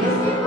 Thank yes. you.